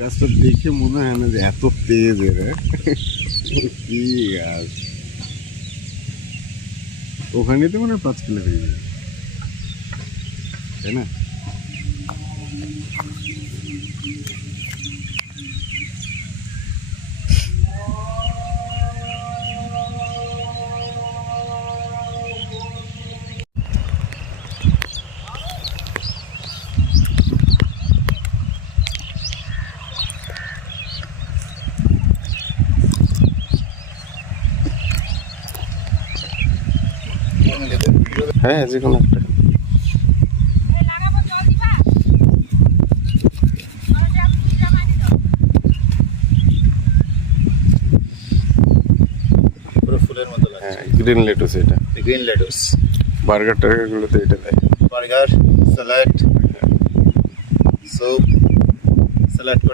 গাছটা দেখে মনে হয় না যে এত তেজ এরা। কি গাছ, ওখানে তো মনে হয় 5 কিলো হয়ে যাবে, তাই না? হ্যাঁ, যে কোনো একটা। পুরো ফুলের মতো লাগছে। হ্যাঁ, গ্রিন লেটুস এটা। Green lettuce. বার্গার টার্গারগুলোতে এটা দেয়। Burger, salad, soup, salad